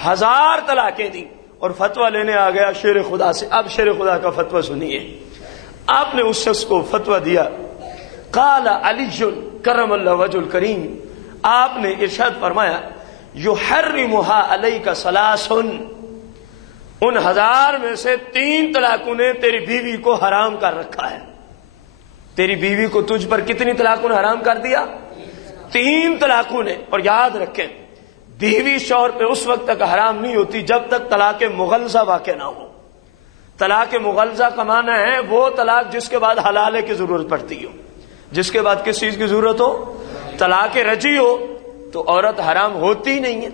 1000 طلاقیں دیں، اور فتویٰ لینے آ گیا شیر خدا سے۔ اب شیر خدا کا فتویٰ سنیے، آپ نے اس شخص کو فتویٰ دیا، قال علی کرم اللہ وجہ الکریم، آپ نے ارشاد فرمایا یحرمھا علیک ثلاث، ان 1000 میں سے 3 طلاقوں نے تیری بیوی کو حرام کر رکھا ہے۔ تیری بیوی کو تجھ پر کتنی طلاقوں نے حرام کر دیا؟ 3 طلاقوں نے۔ اور یاد رکھیں بیوی شوہر پہ اس وقت تک حرام نہیں ہوتی جب تک طلاق مغلظہ واقع نہ ہو. طلاق مغلظہ کا معنی ہے وہ طلاق جس کے بعد حلالے کی ضرورت پڑتی ہو. جس کے بعد کس چیز کی ضرورت ہو؟ طلاق رجعی ہو تو عورت حرام ہوتی نہیں ہے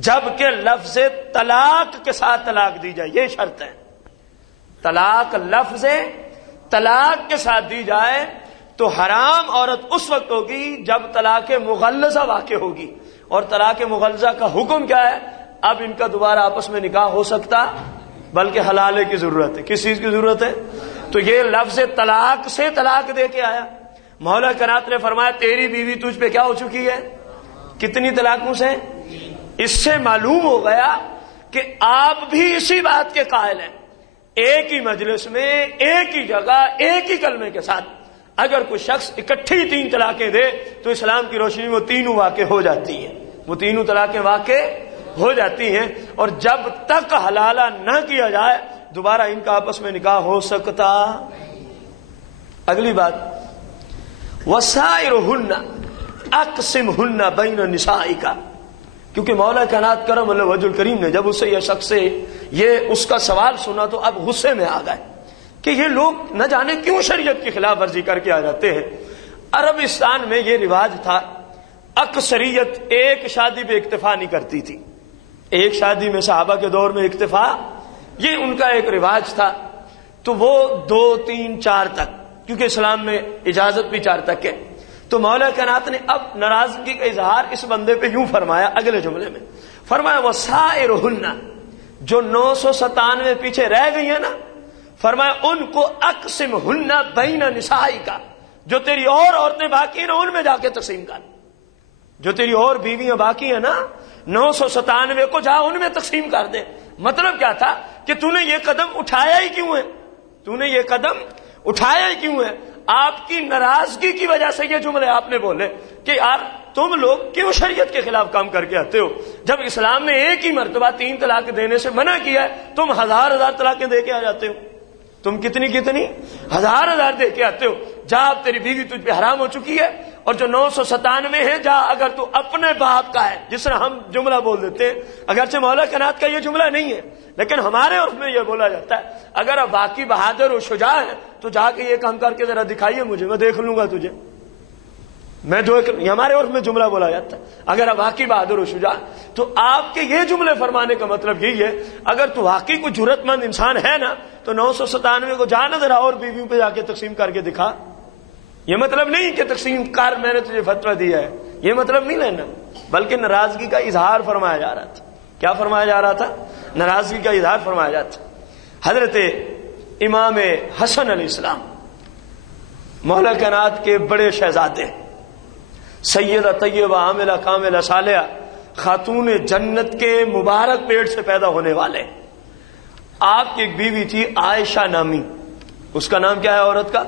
جبکہ لفظ طلاق کے ساتھ طلاق دی جائے. یہ شرط ہے. طلاق لفظ طلاق کے ساتھ دی جائے تو حرام عورت اس وقت ہوگی جب طلاق مغلظہ واقع ہوگی. اور طلاق مغلظہ کا حکم کیا ہے؟ اب ان کا دوبارہ آپس میں نکاح ہو سکتا بلکہ حلالے کی ضرورت ہے. کس چیز کی ضرورت ہے؟ تو یہ لفظ طلاق سے طلاق دے کے آیا. مولا کائنات نے فرمایا تیری بیوی تجھ پہ کیا ہو چکی ہے؟ کتنی طلاقوں سے؟ اس سے معلوم ہو گیا کہ آپ بھی اسی بات کے قائل ہیں. ایک ہی مجلس میں ایک ہی جگہ ایک ہی کلمے کے ساتھ اگر کوئی شخص اکٹھی 3 طلاقیں دے تو اسلام کی روشنی میں وہ تینوں واقع ہو جاتی ہیں. وہ تینوں طلاقیں واقع ہو جاتی ہیں. اور جب تک حلالہ نہ کیا جائے دوبارہ ان کا آپس میں نکاح ہو سکتا. اگلی بات وسائرہن اقسمہن بین نسائک. کیونکہ مولا کائنات کرم اللہ وجہ الکریم نے جب اسے یہ شخص سے یہ اس کا سوال سنا تو اب غصے میں آ گئے کہ یہ لوگ نہ جانے کیوں شریعت کی خلاف ورزی کر کے آ جاتے ہیں. عربستان میں یہ رواج تھا اکثریت ایک شادی پہ اکتفا نہیں کرتی تھی. ایک شادی میں صحابہ کے دور میں اکتفا یہ ان کا ایک رواج تھا. تو وہ 2 3 4 تک کیونکہ اسلام میں اجازت بھی 4 تک ہے. تو مولا کائنات نے اب ناراضگی کا اظہار اس بندے پہ یوں فرمایا اگلے جملے میں فرمایا وسائرہن جو 997 پیچھے رہ گئی ہیں نا فرمایا ان کو اقسمہن بین نسائک جو تیری اور عورتیں باقی ہیں نا ان میں جا کے تقسیم کر. جو تیری اور بیویاں باقی ہیں نا 997 کو جا ان میں تقسیم کر دے. مطلب کیا تھا کہ تو نے یہ قدم اٹھایا ہی کیوں ہے؟ تو نے یہ قدم اٹھایا ہی کیوں ہے؟ آپ کی ناراضگی کی وجہ سے یہ جملے آپ نے بولے کہ یار تم لوگ کیوں شریعت کے خلاف کام کر کے آتے ہو؟ جب اسلام نے ایک ہی مرتبہ 3 طلاق دینے سے منع کیا ہے تم ہزار طلاقیں دے کے آ جاتے ہو. تم کتنی ہزار دے کے آتے ہو. جا اب تیری بیوی تجھ پہ حرام ہو چکی ہے. اور جو 997 ہے جا اگر تو اپنے باپ کا ہے جس طرح ہم جملہ بول دیتے ہیں اگرچہ مولا کائنات کا یہ جملہ نہیں ہے لیکن ہمارے عرف میں یہ بولا جاتا ہے اگر اب واقعی بہادر و شجاع ہے تو جا کے یہ کام کر کے ذرا دکھائیے مجھے میں دیکھ لوں گا تجھے. میں جو ہمارے عرف میں جملہ بولا جاتا ہے اگر اب واقعی بہادر و شجاع تو آپ کے یہ جملے فرمانے کا مطلب یہی ہے اگر تو واقعی کوئی جرأت مند انسان ہے نا تو 997 کو جانا ذرا اور بیویوں پہ جا کے تقسیم کر کے دکھا. یہ مطلب نہیں کہ تقسیم کر میں نے تجھے فتویٰ دیا ہے یہ مطلب نہیں لینا بلکہ ناراضگی کا اظہار فرمایا جا رہا تھا. کیا فرمایا جا رہا تھا؟ ناراضگی کا اظہار فرمایا جاتا. حضرت امام حسن علیہ السلام مولا کائنات کے بڑے شہزادے سیدہ طیبہ عاملہ کاملہ صالحہ خاتون جنت کے مبارک پیٹ سے پیدا ہونے والے. آپ کی ایک بیوی تھی عائشہ نامی. اس کا نام کیا ہے عورت کا؟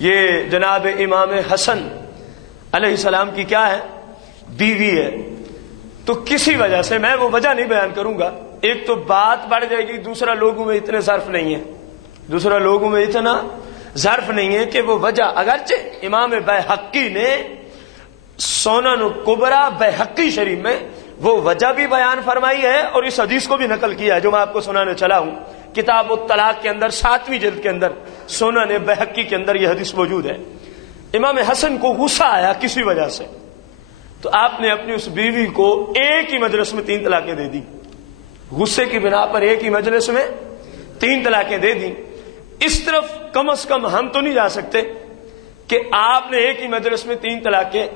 یہ جناب امام حسن علیہ السلام کی کیا ہے؟ بیوی ہے. تو کسی وجہ سے میں وہ وجہ نہیں بیان کروں گا. ایک تو بات بڑھ جائے گی دوسرا لوگوں میں اتنے ظرف نہیں ہے کہ وہ وجہ اگرچہ امام بیہقی نے سنن کبریٰ بیہقی شریف میں وہ وجہ بھی بیان فرمائی ہے اور اس حدیث کو بھی نقل کیا ہے جو میں آپ کو سنانے چلا ہوں. کتاب الطلاق کے اندر 7ویں جلد کے اندر سنن بیہقی کے اندر یہ حدیث موجود ہے. امام حسن کو غصہ آیا کسی وجہ سے تو آپ نے اپنی اس بیوی کو ایک ہی مجلس میں 3 طلاقیں دے دی. غصے کی بنا پر ایک ہی مجلس میں 3 طلاقیں دے دی. اس طرف کم از کم ہم تو نہیں جا سکتے کہ آپ نے ایک ہی مجلس میں 3 طلاقیں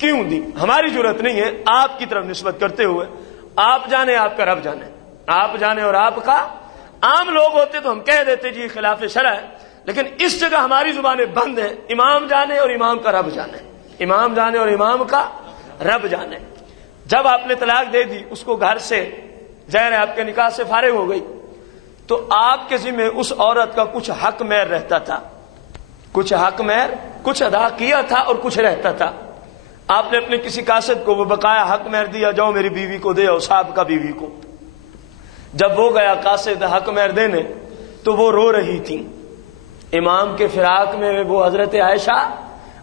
کیوں دی. ہماری ضرورت نہیں ہے آپ کی طرف نسبت کرتے ہوئے. آپ جانے آپ کا رب جانے. آپ جانے اور آپ کا. عام لوگ ہوتے تو ہم کہہ دیتے جی خلاف شرع ہے لیکن اس جگہ ہماری زبانیں بند ہیں. امام جانے اور امام کا رب جانے. امام جانے اور امام کا رب جانے. جب آپ نے طلاق دے دی اس کو گھر سے ظاہر ہے آپ کے نکاح سے فارغ ہو گئی تو آپ کے ذمہ اس عورت کا کچھ حق مہر رہتا تھا. کچھ حق مہر کچھ ادا کیا تھا اور کچھ رہتا تھا. آپ نے اپنے کسی قاصد کو وہ بقایا حق مہر دیا جاؤ میری بیوی کو دے اور صاحب کا بیوی کو. جب وہ گیا قاصد حق مہر دینے تو وہ رو رہی تھی. امام کے فراق میں وہ حضرت عائشہ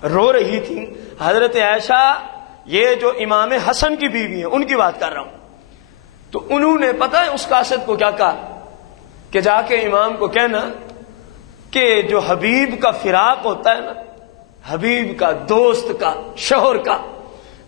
رو رہی تھی. حضرت عائشہ یہ جو امام حسن کی بیوی ہیں ان کی بات کر رہا ہوں. تو انہوں نے پتہ ہے اس قاصد کو کیا کہا کہ جا کے امام کو کہنا کہ جو حبیب کا فراق ہوتا ہے نا، حبیب کا، دوست کا، شوہر کا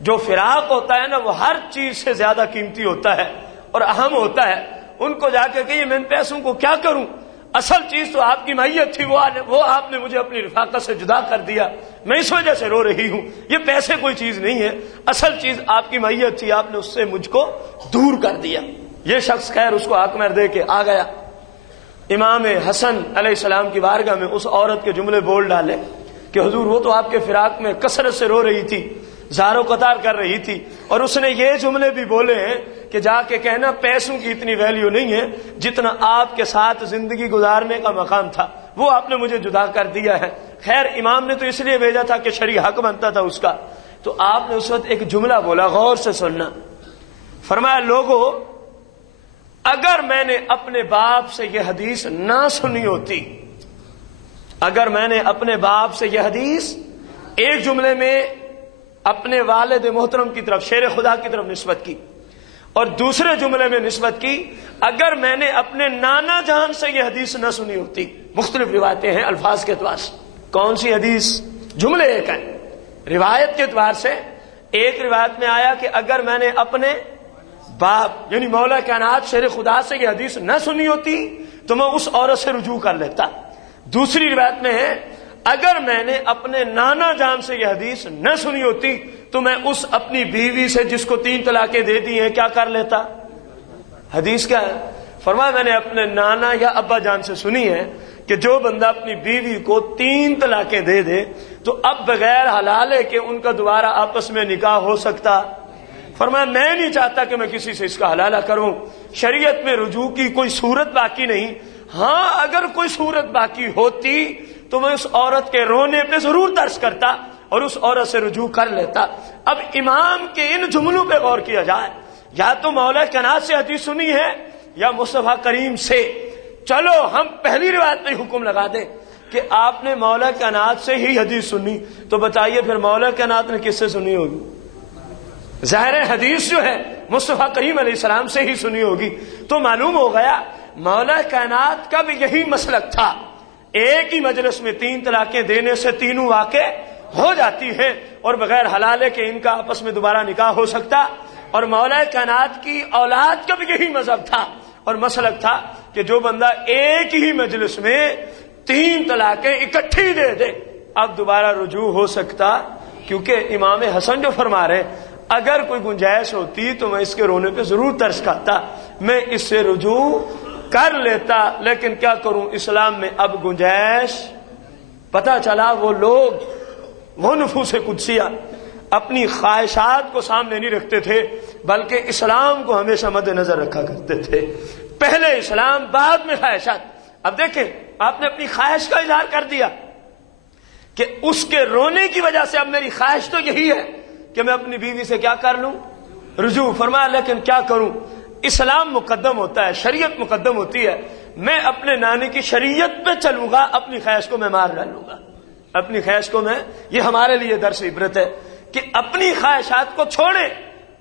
جو فراق ہوتا ہے نا، وہ ہر چیز سے زیادہ قیمتی ہوتا ہے اور اہم ہوتا ہے. ان کو جا کے کہیے میں ان پیسوں کو کیا کروں، اصل چیز تو آپ کی میت تھی، وہ آپ نے مجھے اپنی رفاقت سے جدا کر دیا، میں اس وجہ سے رو رہی ہوں. یہ پیسے کوئی چیز نہیں ہے، اصل چیز آپ کی میت تھی، آپ نے اس سے مجھ کو دور کر دیا. یہ شخص خیر اس کو آنکھ مار دے کے آ گیا امام حسن علیہ السلام کی بارگاہ میں. اس عورت کے جملے بول ڈالے کہ حضور وہ تو آپ کے فراق میں کثرت سے رو رہی تھی، زار و قطار کر رہی تھی، اور اس نے یہ جملے بھی بولے ہیں کہ جا کے کہنا پیسوں کی اتنی ویلیو نہیں ہے جتنا آپ کے ساتھ زندگی گزارنے کا مقام تھا، وہ آپ نے مجھے جدا کر دیا ہے. خیر امام نے تو اس لیے بھیجا تھا کہ شرعی حق بنتا تھا اس کا. تو آپ نے اس وقت ایک جملہ بولا، غور سے سننا. فرمایا لوگو، اگر میں نے اپنے باپ سے یہ حدیث نہ سنی ہوتی، اگر میں نے اپنے باپ سے یہ حدیث ایک جملے میں اپنے والد محترم کی طرف، شیر خدا کی طرف نسبت کی، اور دوسرے جملے میں نسبت کی اگر میں نے اپنے نانا جان سے یہ حدیث نہ سنی ہوتی. مختلف روایتیں ہیں الفاظ کے اعتبار سے. کون سی حدیث؟ جملے ایک ہیں روایت کے اعتبار سے. ایک روایت میں آیا کہ اگر میں نے اپنے باپ یعنی مولا کائنات شیر خدا سے یہ حدیث نہ سنی ہوتی تو میں اس عورت سے رجوع کر لیتا. دوسری روایت میں ہے اگر میں نے اپنے نانا جان سے یہ حدیث نہ سنی ہوتی تو میں اس اپنی بیوی سے جس کو 3 طلاقیں دے دی ہیں کیا کر لیتا. حدیث کیا ہے؟ فرمایا میں نے اپنے نانا یا ابا جان سے سنی ہے کہ جو بندہ اپنی بیوی کو 3 طلاقیں دے دے تو اب بغیر حلالے کے ان کا دوبارہ آپس میں نکاح ہو سکتا. فرمایا میں نہیں چاہتا کہ میں کسی سے اس کا حلالہ کروں. شریعت میں رجوع کی کوئی صورت باقی نہیں. ہاں اگر کوئی صورت باقی ہوتی تو میں اس عورت کے رونے پہ ضرور ترس کرتا اور اس عورت سے رجوع کر لیتا. اب امام کے ان جملوں پہ غور کیا جائے، یا تو مولا کائنات سے حدیث سنی ہے یا مصطفیٰ کریم سے. چلو ہم پہلی روایت پہ حکم لگا دیں کہ آپ نے مولا کائنات سے ہی حدیث سنی، تو بتائیے پھر مولا کائنات نے کس سے سنی ہوگی؟ ظاہر حدیث جو ہے مصطفیٰ کریم علیہ السلام سے ہی سنی ہوگی. تو معلوم ہو گیا مولا کائنات کا بھی یہی مسلک تھا. ایک ہی مجلس میں 3 طلاقیں دینے سے تینوں واقع ہو جاتی ہیں اور بغیر حلالے کے ان کا آپس میں دوبارہ نکاح ہو سکتا. اور مولا کائنات کی اولاد کا بھی یہی مذہب تھا اور مسلک تھا کہ جو بندہ ایک ہی مجلس میں 3 طلاقیں اکٹھی دے دے اب دوبارہ رجوع ہو سکتا. کیونکہ امام حسن جو فرما رہے اگر کوئی گنجائش ہوتی تو میں اس کے رونے پہ ضرور ترس کھاتا، میں اس سے رجوع کر لیتا. لیکن کیا کروں، اسلام میں اب گنجائش. پتہ چلا وہ لوگ، وہ نفوس قدسیہ اپنی خواہشات کو سامنے نہیں رکھتے تھے بلکہ اسلام کو ہمیشہ مد نظر رکھا کرتے تھے. پہلے اسلام بعد میں خواہشات. اب دیکھیں آپ نے اپنی خواہش کا اظہار کر دیا کہ اس کے رونے کی وجہ سے اب میری خواہش تو یہی ہے کہ میں اپنی بیوی سے کیا کر لوں، رجوع. فرمایا لیکن کیا کروں، اسلام مقدم ہوتا ہے، شریعت مقدم ہوتی ہے. میں اپنے نانے کی شریعت پہ چلوں گا، اپنی خواہش کو میں مار ڈالوں گا. اپنی خواہش کو میں، یہ ہمارے لیے درس عبرت ہے کہ اپنی خواہشات کو چھوڑیں،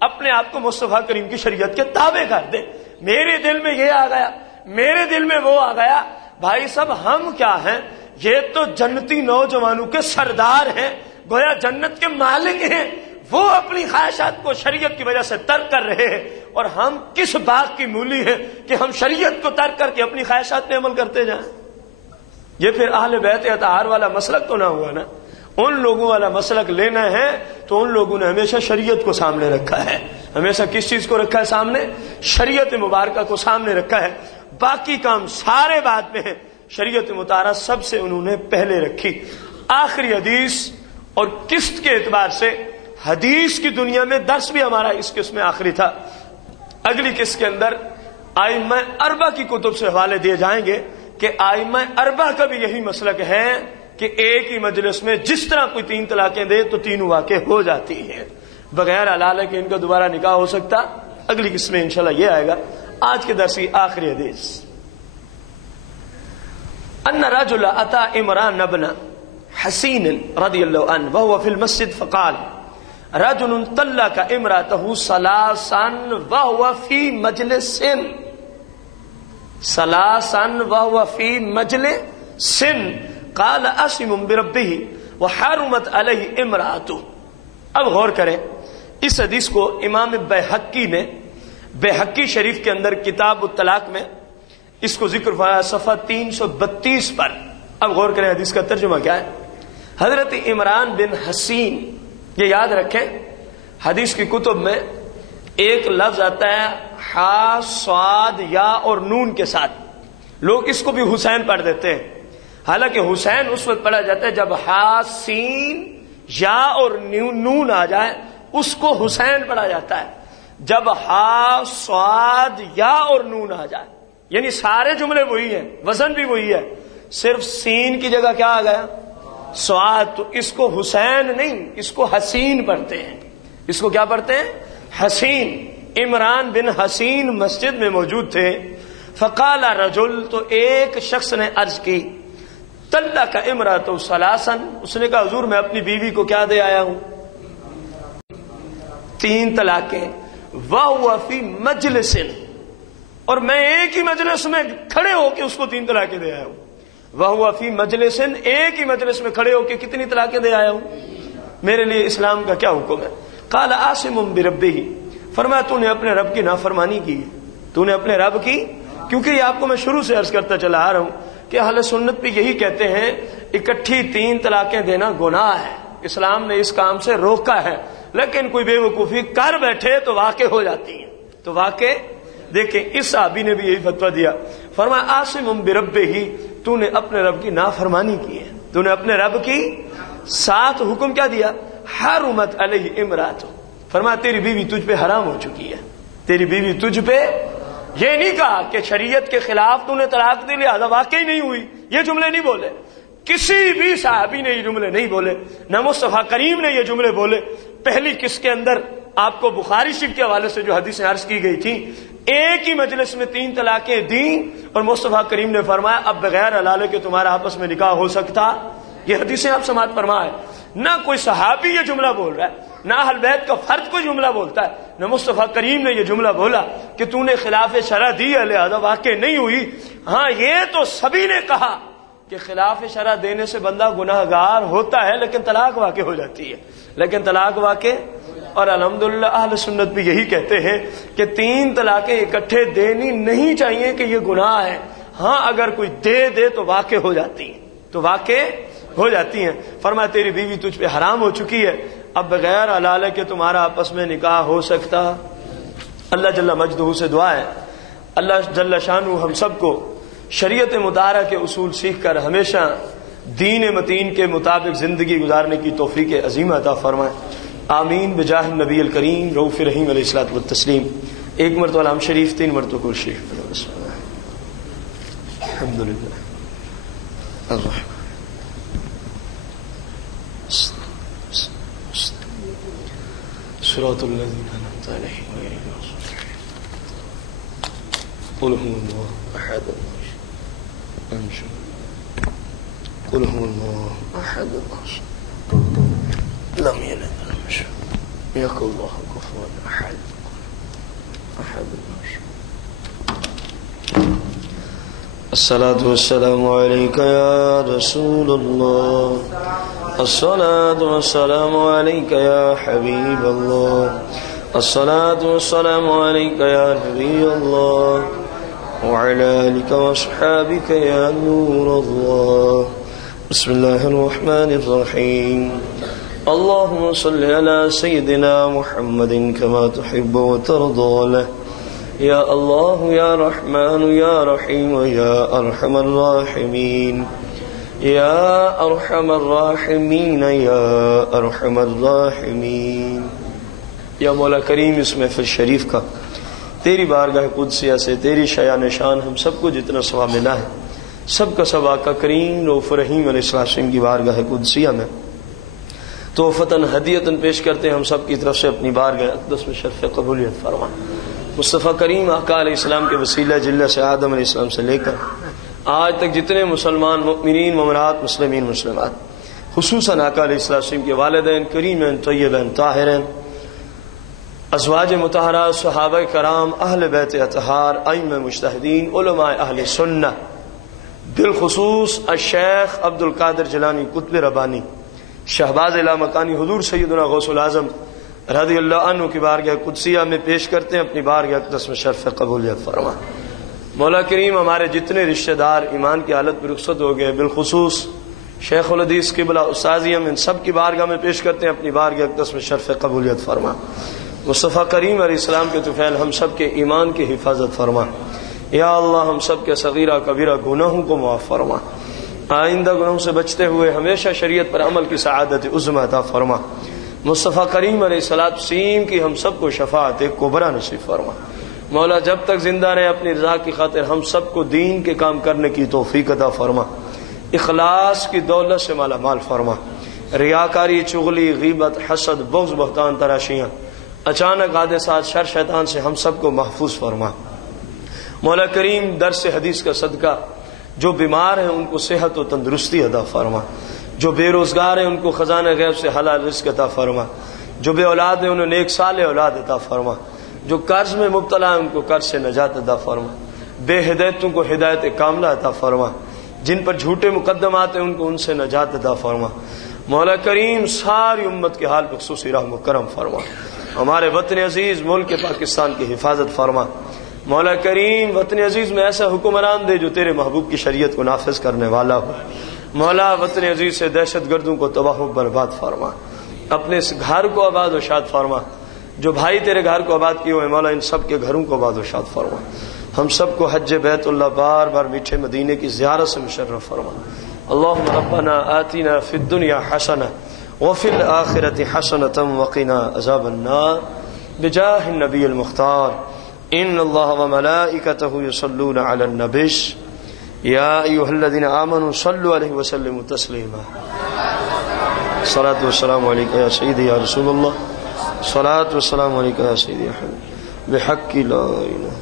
اپنے آپ کو مصطفیٰ کریم کی شریعت کے تابع کر دیں. میرے دل میں یہ آ گیا، میرے دل میں وہ آ گیا. بھائی صاحب ہم کیا ہیں، یہ تو جنتی نوجوانوں کے سردار ہیں، گویا جنت کے مالک ہیں. وہ اپنی خواہشات کو شریعت کی وجہ سے ترک کر رہے ہیں اور ہم کس بات کی مولی ہیں کہ ہم شریعت کو ترک کر کے اپنی خواہشات پہ عمل کرتے جائیں. یہ پھر اہل بیت اطہار والا مسلک تو نہ ہوا نا. ان لوگوں والا مسلک لینا ہے تو ان لوگوں نے ہمیشہ شریعت کو سامنے رکھا ہے. ہمیشہ کس چیز کو رکھا ہے سامنے؟ شریعت مبارکہ کو سامنے رکھا ہے. باقی کام سارے بعد میں ہیں، شریعت مطہرہ سب سے انہوں نے پہلے رکھی. آخری حدیث اور قسط کے اعتبار سے حدیث کی دنیا میں درس بھی ہمارا اس قسط میں آخری تھا. اگلی قسط کے اندر ائمہ اربعہ کی کتب سے حوالے دیے جائیں گے کہ ائمہ اربعہ کا بھی یہی مسلک ہے کہ ایک ہی مجلس میں جس طرح کوئی 3 طلاقیں دے تو تینوں واقع ہو جاتی ہیں، بغیر حلالے کے ان کا دوبارہ نکاح ہو سکتا. اگلی قسط میں انشاءاللہ یہ آئے گا. آج کے درس کی آخری حدیث، ان رجل اتى عمران بن حسین رضی اللہ عنہ وهو في المسجد فقال رجل طلق امرأته ثلاثا وهو في مجلس ثلاثا وهو في مجلس قال عاصم بربه وحرمت عليه امرأته. اب غور کریں اس حدیث کو امام بیہقی نے بیہقی شریف کے اندر کتاب الطلاق میں اس کو ذکر فرمایا صفحہ 332 پر. اب غور کریں حدیث کا ترجمہ کیا ہے. حضرت عمران بن حسین، یہ یاد رکھیں حدیث کی کتب میں ایک لفظ آتا ہے ہا صاد یا اور نون کے ساتھ، لوگ اس کو بھی حسین پڑھ دیتے ہیں، حالانکہ حسین اس وقت پڑھا جاتا ہے جب ہا سین یا اور نون آ جائے اس کو حسین پڑھا جاتا ہے. جب ہا صاد یا اور نون آ جائے یعنی سارے جملے وہی ہیں، وزن بھی وہی ہے، صرف سین کی جگہ کیا آ گیا صاد، تو اس کو حسین نہیں اس کو حسین پڑھتے ہیں. اس کو کیا پڑھتے ہیں حسین. عمران بن حسین مسجد میں موجود تھے. فقال رجل، تو ایک شخص نے عرض کی طلق امرأته ثلاثا، اس نے کہا حضور میں اپنی بیوی کو کیا دے آیا ہوں 3 طلاقیں. وَهُوَ فِي مَجْلِسٍ، اور میں ایک ہی مجلس میں کھڑے ہو کے اس کو 3 طلاقیں دے آیا ہوں. وَهُوَ فِي مَجْلِسٍ، ایک ہی مجلس میں کھڑے ہو کے کتنی طلاقیں دے آیا ہوں. میرے لیے اسلام کا کیا حکم ہے. قال عاصم بربه، فرمایا تو نے اپنے رب کی نافرمانی کی، تو نے اپنے رب کی، کیونکہ یہ آپ کو میں شروع سے عرض کرتا چلا آ رہا ہوں کہ اہل سنت بھی یہی کہتے ہیں اکٹھی 3 طلاقیں دینا گناہ ہے، اسلام نے اس کام سے روکا ہے، لیکن کوئی بے وقوفی کر بیٹھے تو واقع ہو جاتی ہے. تو واقع دیکھیں اس صحابی نے بھی یہی فتویٰ دیا، فرمایا عاصم بربہ، تو نے اپنے رب کی نافرمانی کی ہے، تو نے اپنے رب کی ساتھ حکم کیا دیا حرمت علیہ امرأتہ، فرمایا تیری بیوی تجھ پہ حرام ہو چکی ہے، تیری بیوی تجھ پہ. یہ نہیں کہا کہ شریعت کے خلاف تو نے طلاق دی لہذا واقعی نہیں ہوئی، یہ جملے نہیں بولے، کسی بھی صحابی نے یہ جملے نہیں بولے، نہ مصطفیٰ کریم نے یہ جملے بولے. پہلی قسط کے اندر آپ کو بخاری شریف کے حوالے سے جو حدیثیں عرض کی گئی تھی، ایک ہی مجلس میں 3 طلاقیں دیں اور مصطفیٰ کریم نے فرمایا اب بغیر حلالے کے تمہارا آپس میں نکاح ہو سکتا. یہ حدیثیں آپ سماعت فرمائے. نہ کوئی صحابی یہ جملہ بول رہا ہے، نہ اہل بیت کا فرد کوئی جملہ بولتا ہے، نہ مصطفیٰ کریم نے یہ جملہ بولا کہ تو نے خلاف شرع دی ہے لہذا واقع نہیں ہوئی. ہاں یہ تو سبھی نے کہا کہ خلاف شرع دینے سے بندہ گناہ گار ہوتا ہے لیکن طلاق واقع ہو جاتی ہے، لیکن طلاق واقع. اور الحمدللہ اہل سنت بھی یہی کہتے ہیں کہ 3 طلاقیں اکٹھے دینی نہیں چاہیے کہ یہ گناہ ہے. ہاں اگر کوئی دے تو واقع ہو جاتی ہیں، تو واقع ہو جاتی ہیں. فرمایا تیری بیوی تجھ پہ حرام ہو چکی ہے، اب بغیر حلالے کے تمہارا آپس میں نکاح ہو سکتا. اللہ جل مجدہ سے دعا ہے اللہ جل شانہ ہم سب کو شریعت مطہرہ کے اصول سیکھ کر ہمیشہ دین متین کے مطابق زندگی گزارنے کی توفیق عظیم عطا فرمائے. آمین بجاہ النبی الکریم رؤوف رحیم علیہ الصلوۃ والتسلیم. ایک مرتبہ الحمد شریف، 3 مرتبہ کل شریف. الحمدللہ الرحمن صراط الذین انعمت علیہم غیر المغضوب علیہم قل هو الله احد قل هو الله احد لم يلد ولم يولد يكن الله كفوا احد. الصلاة والسلام عليك يا رسول الله، الصلاة والسلام عليك يا حبيب الله، الصلاة والسلام عليك يا نبي الله، وعلى آلك وأصحابك يا نور الله. بسم الله الرحمن الرحيم. اللهم صل على سيدنا محمد كما تحب وترضى له. یا اللہ یا رحمان یا رحیم یا ارحم الراحمین یا ارحم الراحمین یا ارحم الراحمین. یا مولا کریم اس محفل شریف کا تیری بارگاہ قدسیہ سے تیری شایان شان ہم سب کو جتنا ثواب ملا ہے سب کا سب آقا کریم رؤوف رحیم علیہ السلام کی بارگاہ قدسیہ میں تحفتاً ہدیتاً پیش کرتے ہیں. ہم سب کی طرف سے اپنی بارگاہ اقدس میں شرف قبولیت فرما. مصطفیٰ کریم آقا علیہ السلام کے وسیلہ جلہ سے آدم علیہ السلام سے لے کر آج تک جتنے مسلمان مؤمنین مومنات مسلمین مسلمات خصوصاً آقا علیہ السلام کے والدین کریمین طیبین طاہرین، ازواج مطہرات، صحابہ کرام، اہل بیت اطہار، ائمہ مجتہدین، علماء اہل سنہ، بالخصوص الشیخ عبد القادر جیلانی قطب ربانی شہباز لامکانی حضور سیدنا غوث العظم رضی اللہ عنہ کی بارگاہ قدسیہ میں پیش کرتے ہیں، اپنی بارگاہ اقدس میں شرف قبولیت فرما۔ مولا کریم ہمارے جتنے رشتہ دار ایمان کی حالت میں رخصت ہو گئے، بالخصوص شیخ الحدیث قبلہ استاذی، ہم ان سب کی بارگاہ میں پیش کرتے ہیں، اپنی بارگاہ اقدس میں شرف قبولیت فرما۔ مصطفیٰ کریم علیہ السلام کے طفیل ہم سب کے ایمان کی حفاظت فرما۔ یا اللہ ہم سب کے صغیرہ کبیرہ گناہوں کو معاف فرما، آئندہ گناہوں سے بچتے ہوئے ہمیشہ شریعت پر عمل کی سعادت عظمی عطا فرما۔ مصطفیٰ کریم علیہ السلام کی ہم سب کو شفاعت کبریٰ نصیب فرما۔ مولا جب تک زندہ رہے اپنی رضا کی خاطر ہم سب کو دین کے کام کرنے کی توفیق عطا فرما، اخلاص کی دولت سے مالا مال فرما، ریاکاری، چغلی، غیبت، حسد، بغض، بہتان، تراشیاں، اچانک حادثات، شر شیطان سے ہم سب کو محفوظ فرما۔ مولا کریم درس حدیث کا صدقہ جو بیمار ہیں ان کو صحت و تندرستی عطا فرما، جو بے روزگار ہیں ان کو خزانہ غیب سے حلال رزق عطا فرما، جو بے اولاد ہیں انہیں نیک صالح اولاد عطا فرما، جو قرض میں مبتلا ہیں ان کو قرض سے نجات عطا فرما، بے ہدایتوں کو ہدایت کاملہ عطا فرما، جن پر جھوٹے مقدمات ہیں ان کو ان سے نجات عطا فرما۔ مولا کریم ساری امت کے حال پر خصوصی رحم و کرم فرما، ہمارے وطن عزیز ملک پاکستان کی حفاظت فرما۔ مولا کریم وطن عزیز میں ایسا حکمران دے جو تیرے محبوب کی شریعت کو نافذ کرنے والا ہو۔ مولا وطن عزیز سے دہشت گردوں کو تباہ و برباد فرما، اپنے اس گھر کو آباد و شاد فرما، جو بھائی تیرے گھر کو آباد کیے ہوئے مولا ان سب کے گھروں کو آباد و شاد فرما۔ ہم سب کو حج بیت اللہ بار بار میٹھے مدینے کی زیارت سے مشرف فرما۔ اللہم ربنا آتنا فی الدنیا حسنہ وفی الآخرۃ حسنۃ وقنا عذاب النار بجاہ النبی المختار۔ ان اللہ وملائکتہ یصلون علی النبی یا ایھا الذین آمنوا صلوا علیہ وسلموا تسلیما۔ صلاۃ والسلام علیک یا سیدی یا رسول اللہ، صلاۃ والسلام علیک یا سیدی یا حبیبی، بحق لا الہ